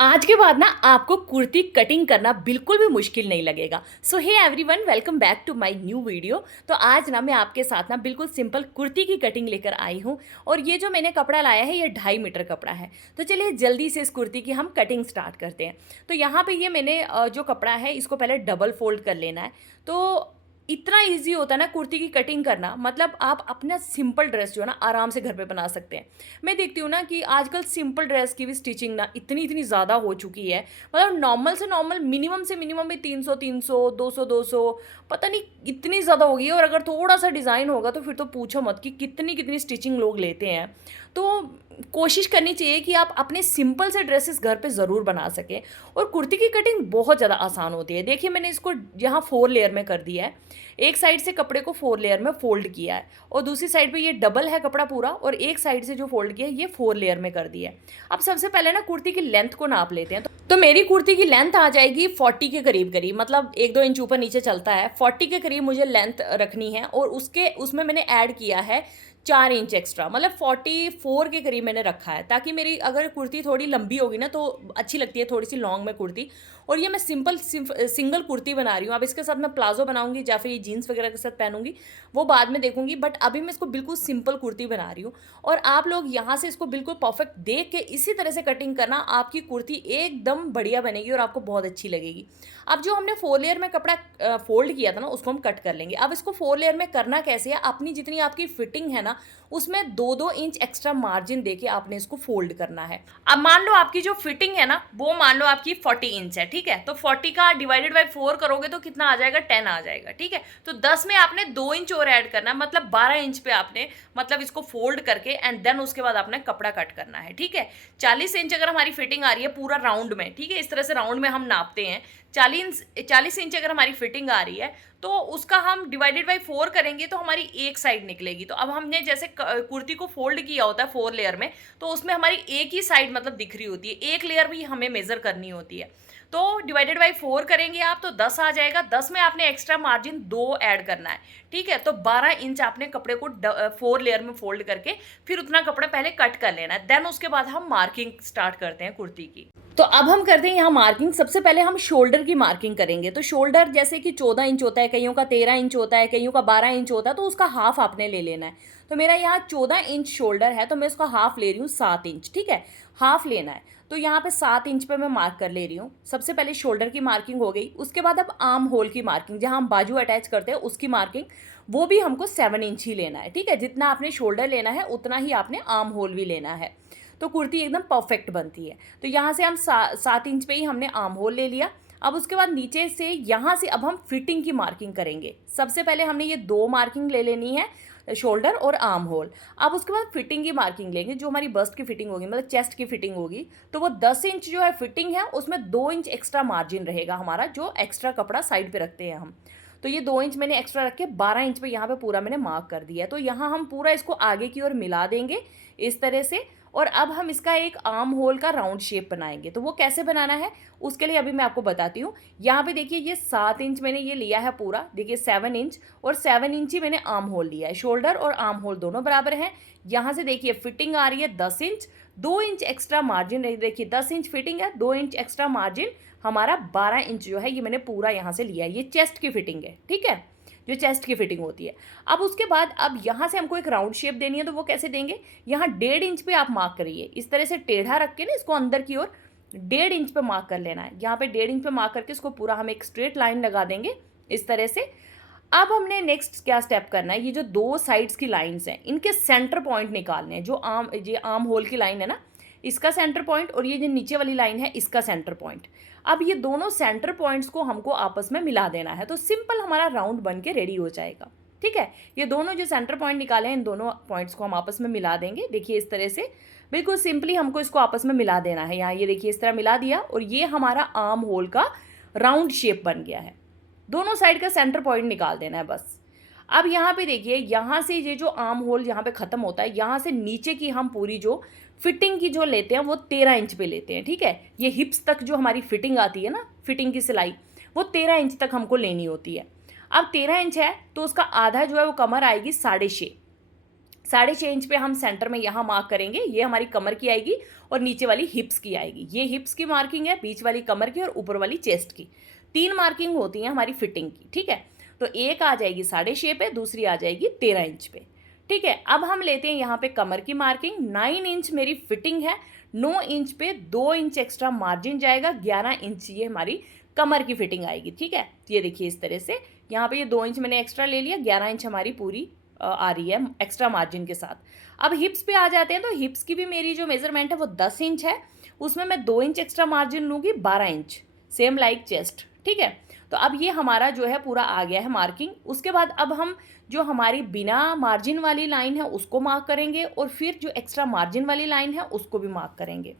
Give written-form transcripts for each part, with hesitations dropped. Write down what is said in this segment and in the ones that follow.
आज के बाद ना आपको कुर्ती कटिंग करना बिल्कुल भी मुश्किल नहीं लगेगा। So hey everyone, welcome back to my new video. तो आज ना मैं आपके साथ ना बिल्कुल सिंपल कुर्ती की कटिंग लेकर आई हूँ। और ये जो मैंने कपड़ा लाया है ये 2.5 मीटर कपड़ा है। तो चलिए जल्दी से इस कुर्ती की हम कटिंग स्टार्ट करते हैं। तो यहाँ पे ये मैंने जो कपड़ा है इसको पहले डबल फोल्ड कर लेना है। तो इतना ईजी होता है ना कुर्ती की कटिंग करना, मतलब आप अपना सिंपल ड्रेस जो है ना आराम से घर पे बना सकते हैं। मैं देखती हूँ ना कि आजकल सिंपल ड्रेस की भी स्टिचिंग ना इतनी इतनी ज़्यादा हो चुकी है। मतलब नॉर्मल से मिनिमम भी 300 200 पता नहीं इतनी ज़्यादा हो गई है। और अगर थोड़ा सा डिज़ाइन होगा तो फिर तो पूछो मत कि कितनी कितनी स्टिचिंग लोग लेते हैं। तो कोशिश करनी चाहिए कि आप अपने सिंपल से ड्रेसेस घर पे ज़रूर बना सकें। और कुर्ती की कटिंग बहुत ज़्यादा आसान होती है। देखिए मैंने इसको यहाँ 4 लेयर में कर दिया है। एक साइड से कपड़े को 4 लेयर में फोल्ड किया है और दूसरी साइड पे ये डबल है कपड़ा पूरा, और एक साइड से जो फोल्ड किया है ये 4 लेयर में कर दिया है। अब सबसे पहले ना कुर्ती की लेंथ को नाप लेते हैं। तो मेरी कुर्ती की लेंथ आ जाएगी 40 के करीब करीब, मतलब 1-2 इंच ऊपर नीचे चलता है। 40 के करीब मुझे लेंथ रखनी है। और उसमें मैंने ऐड किया है 4 इंच एक्स्ट्रा, मतलब 44 के करीब मैंने रखा है, ताकि मेरी अगर कुर्ती थोड़ी लंबी होगी ना तो अच्छी लगती है थोड़ी सी लॉन्ग में कुर्ती। और ये मैं सिंगल कुर्ती बना रही हूँ। अब इसके साथ मैं प्लाजो बनाऊंगी या फिर ये जीन्स वगैरह के साथ पहनूंगी, वो बाद में देखूंगी। बट अभी मैं इसको बिल्कुल सिंपल कुर्ती बना रही हूँ। और आप लोग यहाँ से इसको बिल्कुल परफेक्ट देख के इसी तरह से कटिंग करना, आपकी कुर्ती एकदम बढ़िया बनेगी और आपको बहुत अच्छी लगेगी। अब जो हमने 4 लेयर में कपड़ा फोल्ड किया था ना उसको हम कट कर लेंगे। अब इसको 4 लेयर में करना कैसे है, अपनी जितनी आपकी फिटिंग है ना उसमें 2-2 इंच एक्स्ट्रा मार्जिन देके आपने इसको फोल्ड करना है। अब मान लो आपकी जो फिटिंग है ना वो मान लो आपकी 40 इंच है, ठीक है। तो 40 का डिवाइडेड बाई 4 करोगे तो कितना आ जाएगा, 10 आ जाएगा, ठीक है। तो 10 में आपने 2 इंच और ऐड करना है, मतलब 12 इंच पे आपने मतलब इसको फोल्ड करके एंड देन उसके बाद आपने कपड़ा कट करना है, ठीक है। 40 इंच अगर हमारी फिटिंग आ रही है पूरा राउंड में, ठीक है, इस तरह से राउंड में हम नापते हैं। 40 इंच अगर हमारी फिटिंग आ रही है तो उसका हम डिवाइडेड बाई 4 करेंगे तो हमारी एक साइड निकलेगी। तो अब हमने जैसे कुर्ती को फोल्ड किया होता है 4 लेयर में, तो उसमें हमारी एक ही साइड मतलब दिख रही होती है, एक लेयर भी हमें मेजर करनी होती है। तो डिवाइडेड बाई 4 करेंगे आप तो 10 आ जाएगा। 10 में आपने एक्स्ट्रा मार्जिन 2 ऐड करना है, ठीक है। तो 12 इंच आपने कपड़े को 4 लेयर में फोल्ड करके फिर उतना कपड़ा पहले कट कर लेना है। देन उसके बाद हम मार्किंग स्टार्ट करते हैं कुर्ती की। तो अब हम करते हैं यहाँ मार्किंग। सबसे पहले हम शोल्डर की मार्किंग करेंगे। तो शोल्डर जैसे कि 14 इंच होता है, कईयों का 13 इंच होता है, कईयों का 12 इंच होता है, तो उसका हाफ आपने ले लेना है। तो मेरा यहाँ 14 इंच शोल्डर है तो मैं उसका हाफ ले रही हूँ 7 इंच, ठीक है। हाफ लेना है। तो यहाँ पे 7 इंच पे मैं मार्क कर ले रही हूँ। सबसे पहले शोल्डर की मार्किंग हो गई। उसके बाद अब आर्म होल की मार्किंग, जहाँ हम बाजू अटैच करते हैं उसकी मार्किंग, वो भी हमको 7 इंच ही लेना है, ठीक है। जितना आपने शोल्डर लेना है उतना ही आपने आर्म होल भी लेना है। तो कुर्ती एकदम परफेक्ट बनती है। तो यहाँ से हम 7 इंच पे ही हमने आर्म होल ले लिया। अब उसके बाद नीचे से यहाँ से अब हम फिटिंग की मार्किंग करेंगे। सबसे पहले हमने ये 2 मार्किंग ले लेनी है, शोल्डर और आर्म होल। अब उसके बाद फिटिंग की मार्किंग लेंगे, जो हमारी बस्ट की फिटिंग होगी, मतलब चेस्ट की फिटिंग होगी। तो वो 10 इंच जो है फिटिंग है उसमें 2 इंच एक्स्ट्रा मार्जिन रहेगा हमारा, जो एक्स्ट्रा कपड़ा साइड पे रखते हैं हम। तो ये 2 इंच मैंने एक्स्ट्रा रख के 12 इंच पे यहाँ पे पूरा मैंने मार्क कर दिया है। तो यहाँ हम पूरा इसको आगे की ओर मिला देंगे इस तरह से। और अब हम इसका एक आर्म होल का राउंड शेप बनाएंगे। तो वो कैसे बनाना है उसके लिए अभी मैं आपको बताती हूँ। यहाँ पे देखिए ये 7 इंच मैंने ये लिया है पूरा, देखिए 7 इंच, और 7 इंच ही मैंने आर्म होल लिया है। शोल्डर और आर्म होल दोनों बराबर हैं। यहाँ से देखिए फिटिंग आ रही है 10 इंच, 2 इंच एक्स्ट्रा मार्जिन रही, देखिए 10 इंच फिटिंग है, 2 इंच एक्स्ट्रा मार्जिन हमारा 12 इंच जो है ये मैंने पूरा यहाँ से लिया है। ये चेस्ट की फिटिंग है, ठीक है, जो चेस्ट की फिटिंग होती है। अब उसके बाद अब यहाँ से हमको एक राउंड शेप देनी है। तो वो कैसे देंगे, यहाँ 1.5 इंच पे आप मार्क करिए, इस तरह से टेढ़ा रख के ना इसको अंदर की ओर 1.5 इंच पे मार्क कर लेना है। यहाँ पे 1.5 इंच पे मार्क करके इसको पूरा हम एक स्ट्रेट लाइन लगा देंगे इस तरह से। अब हमने नेक्स्ट क्या स्टेप करना है, ये जो 2 साइड्स की लाइंस हैं इनके सेंटर पॉइंट निकालने हैं। जो ये आर्म होल की लाइन है ना इसका सेंटर पॉइंट, और ये जो नीचे वाली लाइन है इसका सेंटर पॉइंट। अब ये दोनों सेंटर पॉइंट्स को हमको आपस में मिला देना है। तो सिंपल हमारा राउंड बन के रेडी हो जाएगा, ठीक है। ये दोनों जो सेंटर पॉइंट निकाले हैं इन दोनों पॉइंट्स को हम आपस में मिला देंगे। देखिए इस तरह से बिल्कुल सिंपली हमको इसको आपस में मिला देना है। यहाँ ये देखिए इस तरह मिला दिया और ये हमारा आर्म होल का राउंड शेप बन गया है। दोनों साइड का सेंटर पॉइंट निकाल देना है बस। अब यहाँ पे देखिए यहाँ से ये जो आर्म होल यहाँ पे ख़त्म होता है, यहाँ से नीचे की हम पूरी जो फिटिंग की जो लेते हैं वो 13 इंच पे लेते हैं, ठीक है। ये हिप्स तक जो हमारी फिटिंग आती है ना, फिटिंग की सिलाई, वो 13 इंच तक हमको लेनी होती है। अब 13 इंच है तो उसका आधा जो है वो कमर आएगी 6.5। 6.5 इंच पे हम सेंटर में यहाँ मार्क करेंगे, ये हमारी कमर की आएगी और नीचे वाली हिप्स की आएगी। ये हिप्स की मार्किंग है, बीच वाली कमर की और ऊपर वाली चेस्ट की। 3 मार्किंग होती हैं हमारी फिटिंग की, ठीक है। तो एक आ जाएगी 6.5 पे, दूसरी आ जाएगी 13 इंच पे, ठीक है। अब हम लेते हैं यहाँ पे कमर की मार्किंग। 9 इंच मेरी फिटिंग है, 9 इंच पे 2 इंच एक्स्ट्रा मार्जिन जाएगा, 11 इंच ये हमारी कमर की फिटिंग आएगी, ठीक है। ये देखिए इस तरह से यहाँ पे ये 2 इंच मैंने एक्स्ट्रा ले लिया, 11 इंच हमारी पूरी आ रही है एक्स्ट्रा मार्जिन के साथ। अब हिप्स पे आ जाते हैं, तो हिप्स की भी मेरी जो मेजरमेंट है वो 10 इंच है, उसमें मैं 2 इंच एक्स्ट्रा मार्जिन लूँगी, 12 इंच, सेम लाइक चेस्ट, ठीक है। तो अब ये हमारा जो है पूरा आ गया है मार्किंग। उसके बाद अब हम जो हमारी बिना मार्जिन वाली लाइन है उसको मार्क करेंगे और फिर जो एक्स्ट्रा मार्जिन वाली लाइन है उसको भी मार्क करेंगे।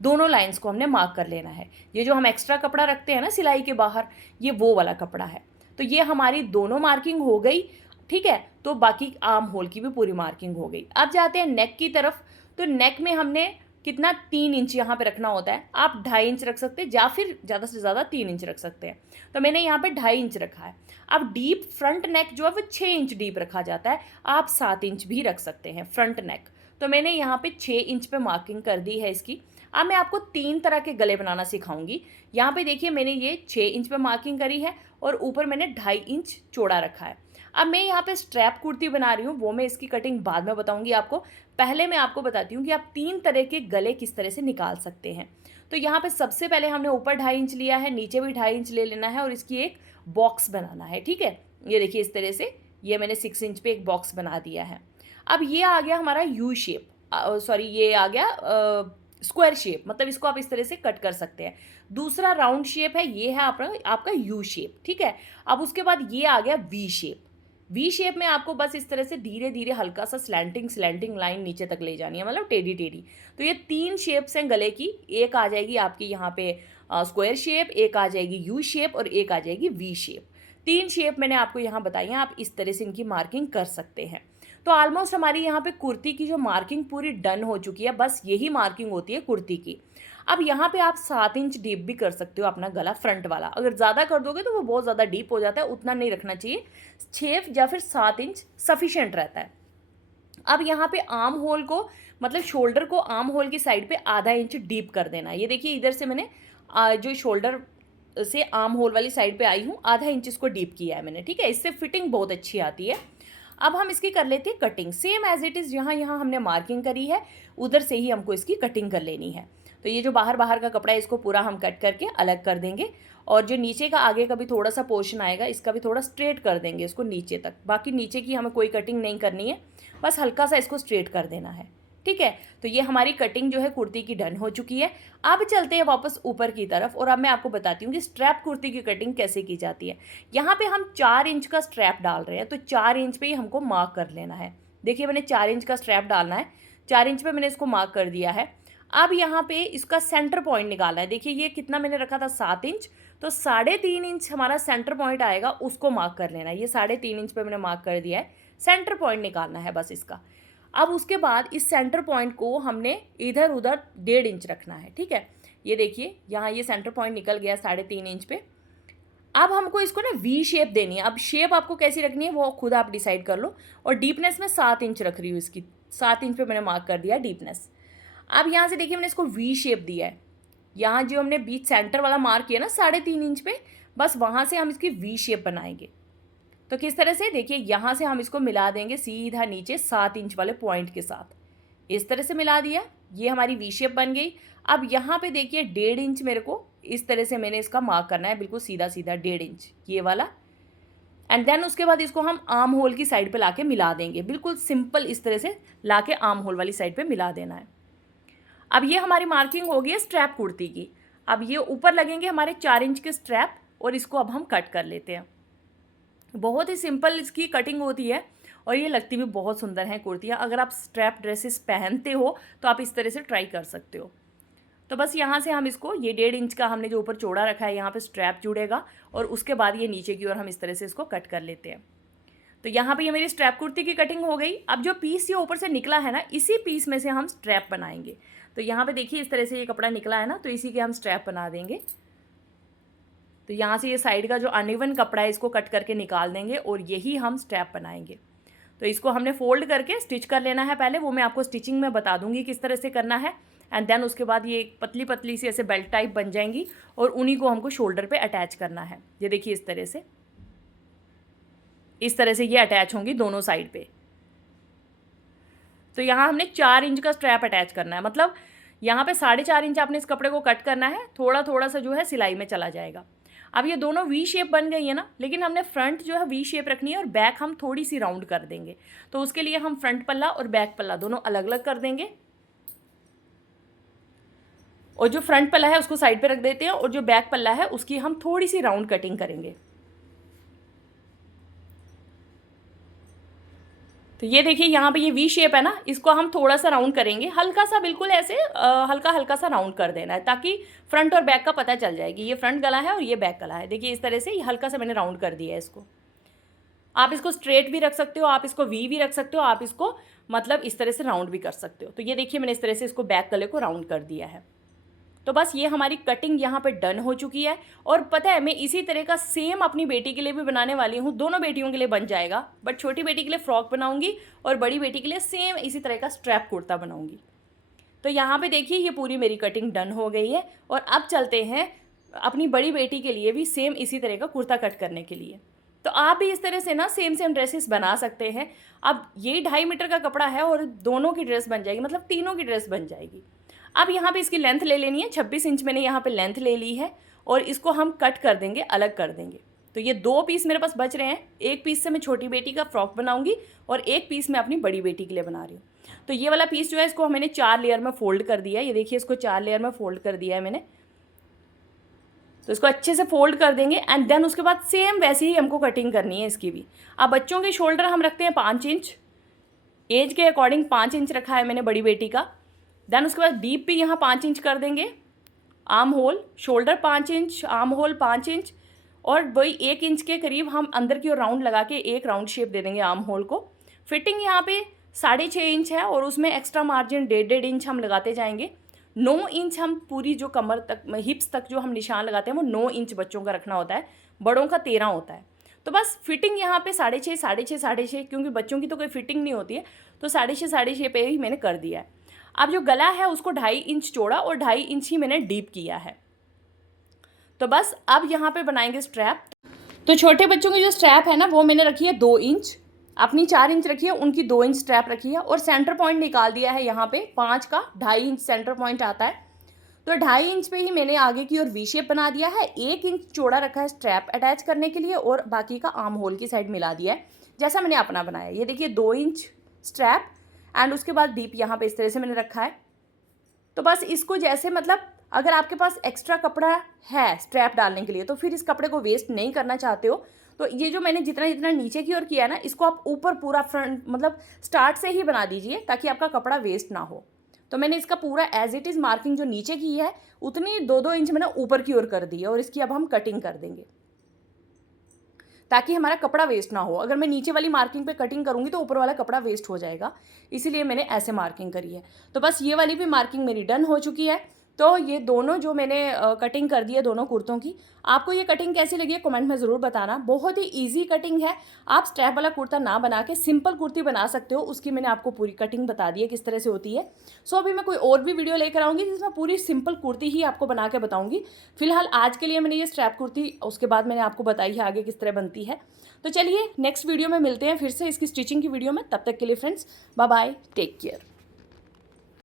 दोनों लाइंस को हमने मार्क कर लेना है। ये जो हम एक्स्ट्रा कपड़ा रखते हैं ना सिलाई के बाहर, ये वो वाला कपड़ा है। तो ये हमारी दोनों मार्किंग हो गई, ठीक है। तो बाकी आर्म होल की भी पूरी मार्किंग हो गई। अब जाते हैं नेक की तरफ। तो नेक में हमने कितना 3 इंच यहाँ पे रखना होता है। आप 2.5 इंच रख सकते हैं या फिर ज़्यादा से ज़्यादा 3 इंच रख सकते हैं। तो मैंने यहाँ पे 2.5 इंच रखा है। अब डीप फ्रंट नेक जो है वो 6 इंच डीप रखा जाता है, आप 7 इंच भी रख सकते हैं फ्रंट नेक। तो मैंने यहाँ पे 6 इंच पे मार्किंग कर दी है इसकी। अब मैं आपको 3 तरह के गले बनाना सिखाऊंगी। यहाँ पे देखिए मैंने ये 6 इंच पे मार्किंग करी है और ऊपर मैंने 2.5 इंच चौड़ा रखा है। अब मैं यहाँ पे स्ट्रैप कुर्ती बना रही हूँ, वो मैं इसकी कटिंग बाद में बताऊँगी आपको। पहले मैं आपको बताती हूँ कि आप 3 तरह के गले किस तरह से निकाल सकते हैं। तो यहाँ पे सबसे पहले हमने ऊपर 2.5 इंच लिया है, नीचे भी 2.5 इंच ले लेना है और इसकी एक बॉक्स बनाना है, ठीक है। ये देखिए इस तरह से ये मैंने 6 इंच पे एक बॉक्स बना दिया है। अब ये आ गया हमारा यू शेप, सॉरी ये आ गया स्क्वायर शेप, मतलब इसको आप इस तरह से कट कर सकते हैं। दूसरा राउंड शेप है, ये है आपका यू शेप, ठीक है। अब उसके बाद ये आ गया वी शेप। वी शेप में आपको बस इस तरह से धीरे धीरे हल्का सा स्लैंटिंग लाइन नीचे तक ले जानी है, मतलब टेढ़ी टेढ़ी। तो ये 3 शेप्स हैं गले की। एक आ जाएगी आपकी यहाँ पे स्क्वायर शेप, एक आ जाएगी यू शेप और एक आ जाएगी वी शेप। 3 शेप मैंने आपको यहाँ बताई हैं, आप इस तरह से इनकी मार्किंग कर सकते हैं। तो ऑलमोस्ट हमारी यहाँ पे कुर्ती की जो मार्किंग पूरी डन हो चुकी है, बस यही मार्किंग होती है कुर्ती की। अब यहाँ पे आप 7 इंच डीप भी कर सकते हो अपना गला फ्रंट वाला। अगर ज़्यादा कर दोगे तो वो बहुत ज़्यादा डीप हो जाता है, उतना नहीं रखना चाहिए। 6 या फिर 7 इंच सफिशेंट रहता है। अब यहाँ पे आर्म होल को, मतलब शोल्डर को आर्म होल की साइड पे आधा इंच डीप कर देना है। ये देखिए इधर से मैंने जो शोल्डर से आर्म होल वाली साइड पे आई हूँ, आधा इंच इसको डीप किया है मैंने, ठीक है। इससे फिटिंग बहुत अच्छी आती है। अब हम इसकी कर लेते हैं cutting, same as it is. यहाँ यहाँ हमने मार्किंग करी है, उधर से ही हमको इसकी कटिंग कर लेनी है। तो ये जो बाहर बाहर का कपड़ा है इसको पूरा हम कट करके अलग कर देंगे और जो नीचे का आगे का भी थोड़ा सा पोर्शन आएगा इसका भी थोड़ा स्ट्रेट कर देंगे इसको नीचे तक। बाकी नीचे की हमें कोई कटिंग नहीं करनी है, बस हल्का सा इसको स्ट्रेट कर देना है, ठीक है। तो ये हमारी कटिंग जो है कुर्ती की डन हो चुकी है। अब चलते हैं वापस ऊपर की तरफ और अब मैं आपको बताती हूँ कि स्ट्रैप कुर्ती की कटिंग कैसे की जाती है। यहाँ पे हम 4 इंच का स्ट्रैप डाल रहे हैं, तो 4 इंच पे ही हमको मार्क कर लेना है। देखिए मैंने 4 इंच का स्ट्रैप डालना है, 4 इंच पे मैंने इसको मार्क कर दिया है। अब यहाँ पे इसका सेंटर पॉइंट निकालना है। देखिए ये कितना मैंने रखा था 7 इंच, तो 3.5 इंच हमारा सेंटर पॉइंट आएगा, उसको मार्क कर लेना है। ये 3.5 इंच पे मैंने मार्क कर दिया है, सेंटर पॉइंट निकालना है बस इसका। अब उसके बाद इस सेंटर पॉइंट को हमने इधर उधर 1.5 इंच रखना है, ठीक है। ये देखिए यहाँ ये सेंटर पॉइंट निकल गया 3.5 इंच पे। अब हमको इसको ना वी शेप देनी है। अब शेप आपको कैसी रखनी है वो खुद आप डिसाइड कर लो। और डीपनेस में 7 इंच रख रही हूँ इसकी, 7 इंच पे मैंने मार्क कर दिया डीपनेस। अब यहाँ से देखिए मैंने इसको वी शेप दिया है। यहाँ जो हमने बीच सेंटर वाला मार्क किया ना 3.5 इंच पे, बस वहाँ से हम इसकी वी शेप बनाएंगे। तो किस तरह से, देखिए यहाँ से हम इसको मिला देंगे सीधा नीचे 7 इंच वाले पॉइंट के साथ। इस तरह से मिला दिया, ये हमारी वी शेप बन गई। अब यहाँ पे देखिए 1.5 इंच मेरे को इस तरह से मैंने इसका मार्क करना है, बिल्कुल सीधा सीधा 1.5 इंच ये वाला। एंड देन उसके बाद इसको हम आर्म होल की साइड पे लाके मिला देंगे, बिल्कुल सिंपल इस तरह से लाके आर्म होल वाली साइड पे मिला देना है। अब ये हमारी मार्किंग हो गई है स्ट्रैप कुर्ती की। अब ये ऊपर लगेंगे हमारे 4 इंच के स्ट्रैप और इसको अब हम कट कर लेते हैं। बहुत ही सिंपल इसकी कटिंग होती है और ये लगती भी बहुत सुंदर हैं कुर्तियाँ। अगर आप स्ट्रैप ड्रेसेस पहनते हो तो आप इस तरह से ट्राई कर सकते हो। तो बस यहाँ से हम इसको, ये 1.5 इंच का हमने जो ऊपर चौड़ा रखा है यहाँ पे स्ट्रैप जुड़ेगा और उसके बाद ये नीचे की ओर हम इस तरह से इसको कट कर लेते हैं। तो यहाँ पे ये मेरी स्ट्रैप कुर्ती की कटिंग हो गई। अब जो पीस ये ऊपर से निकला है ना, इसी पीस में से हम स्ट्रैप बनाएंगे। तो यहाँ पे देखिए इस तरह से ये कपड़ा निकला है ना, तो इसी के हम स्ट्रैप बना देंगे। तो यहाँ से ये साइड का जो अनइवन कपड़ा है इसको कट करके निकाल देंगे और यही हम स्ट्रैप बनाएंगे। तो इसको हमने फोल्ड करके स्टिच कर लेना है पहले, वो मैं आपको स्टिचिंग में बता दूंगी किस तरह से करना है। एंड देन उसके बाद ये पतली पतली सी ऐसे बेल्ट टाइप बन जाएंगी और उन्हीं को हमको शोल्डर पे अटैच करना है। ये देखिए इस तरह से ये अटैच होंगी दोनों साइड पे। तो यहाँ हमने 4 इंच का स्ट्रैप अटैच करना है, मतलब यहाँ पे 4.5 इंच आपने इस कपड़े को कट करना है, थोड़ा थोड़ा सा जो है सिलाई में चला जाएगा। अब ये दोनों वी शेप बन गई है ना, लेकिन हमने फ्रंट जो है वी शेप रखनी है और बैक हम थोड़ी सी राउंड कर देंगे। तो उसके लिए हम फ्रंट पल्ला और बैक पल्ला दोनों अलग अलग कर देंगे, और जो फ्रंट पल्ला है उसको साइड पे रख देते हैं और जो बैक पल्ला है उसकी हम थोड़ी सी राउंड कटिंग करेंगे। तो ये देखिए यहाँ पे ये वी शेप है ना, इसको हम थोड़ा सा राउंड करेंगे, हल्का सा, बिल्कुल ऐसे हल्का हल्का सा राउंड कर देना है, ताकि फ्रंट और बैक का पता चल जाए कि ये फ्रंट गला है और ये बैक गला है। देखिए इस तरह से ये हल्का सा मैंने राउंड कर दिया है इसको। आप इसको स्ट्रेट भी रख सकते हो, आप इसको वी भी रख सकते हो, आप इसको मतलब इस तरह से राउंड भी कर सकते हो। तो ये देखिए मैंने इस तरह से इसको बैक गले को राउंड कर दिया है। तो बस ये हमारी कटिंग यहाँ पे डन हो चुकी है। और पता है मैं इसी तरह का सेम अपनी बेटी के लिए भी बनाने वाली हूँ, दोनों बेटियों के लिए बन जाएगा, बट छोटी बेटी के लिए फ्रॉक बनाऊंगी और बड़ी बेटी के लिए सेम इसी तरह का स्ट्रैप कुर्ता बनाऊंगी। तो यहाँ पे देखिए ये पूरी मेरी कटिंग डन हो गई है। और अब चलते हैं अपनी बड़ी बेटी के लिए भी सेम इसी तरह का कुर्ता कट करने के लिए। तो आप भी इस तरह से ना सेम ड्रेसेस बना सकते हैं। अब ये 2.5 मीटर का कपड़ा है और दोनों की ड्रेस बन जाएगी, मतलब तीनों की ड्रेस बन जाएगी। अब यहाँ पे इसकी लेंथ ले लेनी है, 26 इंच मैंने यहाँ पे लेंथ ले ली है और इसको हम कट कर देंगे, अलग कर देंगे। तो ये 2 पीस मेरे पास बच रहे हैं, एक पीस से मैं छोटी बेटी का फ्रॉक बनाऊंगी और एक पीस मैं अपनी बड़ी बेटी के लिए बना रही हूँ। तो ये वाला पीस जो है इसको मैंने 4 लेयर में फोल्ड कर दिया है। ये देखिए इसको 4 लेयर में फोल्ड कर दिया है मैंने। तो इसको अच्छे से फोल्ड कर देंगे एंड देन उसके बाद सेम वैसे ही हमको कटिंग करनी है इसकी भी। अब बच्चों के शोल्डर हम रखते हैं 5 इंच, एज के अकॉर्डिंग 5 इंच रखा है मैंने बड़ी बेटी का। देन उसके बाद डीप भी यहाँ 5 इंच कर देंगे, arm hole, shoulder 5 inch, arm hole 5 inch, और वही 1 इंच के करीब हम अंदर की ओर राउंड लगा के एक राउंड शेप दे देंगे आर्म होल को। फिटिंग यहाँ पे 6.5 इंच है और उसमें एक्स्ट्रा मार्जिन 1.5 इंच हम लगाते जाएंगे। 9 इंच हम पूरी जो कमर तक, हिप्स तक जो हम निशान लगाते हैं वो 9 इंच बच्चों का रखना होता है, बड़ों का 13 होता है। तो बस फिटिंग यहाँ पे 6.5 क्योंकि बच्चों की तो कोई फिटिंग नहीं होती है, तो 6.5 पे ही मैंने कर दिया है। अब जो गला है उसको 2.5 इंच चौड़ा और 2.5 इंच ही मैंने डीप किया है। तो बस अब यहाँ पे बनाएंगे स्ट्रैप। तो छोटे बच्चों की जो स्ट्रैप है ना वो मैंने रखी है 2 इंच, अपनी 4 इंच रखी है, उनकी 2 इंच स्ट्रैप रखी है और सेंटर पॉइंट निकाल दिया है यहाँ पे 5 का, 2.5 इंच सेंटर पॉइंट आता है। तो 2.5 इंच पे ही मैंने आगे की ओर वी शेप बना दिया है। 1 इंच चौड़ा रखा है स्ट्रैप अटैच करने के लिए और बाकी का आर्म होल की साइड मिला दिया है जैसा मैंने अपना बनाया। ये देखिए 2 इंच स्ट्रैप एंड उसके बाद डीप यहाँ पे इस तरह से मैंने रखा है। तो बस इसको जैसे, मतलब अगर आपके पास एक्स्ट्रा कपड़ा है स्ट्रैप डालने के लिए तो फिर इस कपड़े को वेस्ट नहीं करना चाहते हो तो ये जो मैंने जितना जितना नीचे की ओर किया है ना, इसको आप ऊपर पूरा फ्रंट मतलब स्टार्ट से ही बना दीजिए ताकि आपका कपड़ा वेस्ट ना हो। तो मैंने इसका पूरा एज इट इज़ मार्किंग जो नीचे की है उतनी 2-2 इंच मैंने ऊपर की ओर कर दी है और इसकी अब हम कटिंग कर देंगे ताकि हमारा कपड़ा वेस्ट ना हो। अगर मैं नीचे वाली मार्किंग पे कटिंग करूँगी तो ऊपर वाला कपड़ा वेस्ट हो जाएगा, इसीलिए मैंने ऐसे मार्किंग करी है। तो बस ये वाली भी मार्किंग मेरी डन हो चुकी है। तो ये दोनों जो मैंने कटिंग कर दी है दोनों कुर्तों की, आपको ये कटिंग कैसी लगी है कमेंट में ज़रूर बताना। बहुत ही इजी कटिंग है, आप स्ट्रैप वाला कुर्ता ना बना के सिंपल कुर्ती बना सकते हो, उसकी मैंने आपको पूरी कटिंग बता दी है किस तरह से होती है। सो अभी मैं कोई और भी वीडियो लेकर आऊँगी जिसमें पूरी सिंपल कुर्ती ही आपको बना के बताऊँगी। फिलहाल आज के लिए मैंने ये स्ट्रैप कुर्ती, उसके बाद मैंने आपको बताई है आगे किस तरह बनती है। तो चलिए नेक्स्ट वीडियो में मिलते हैं फिर से इसकी स्टिचिंग की वीडियो में। तब तक के लिए friends bye bye, take care.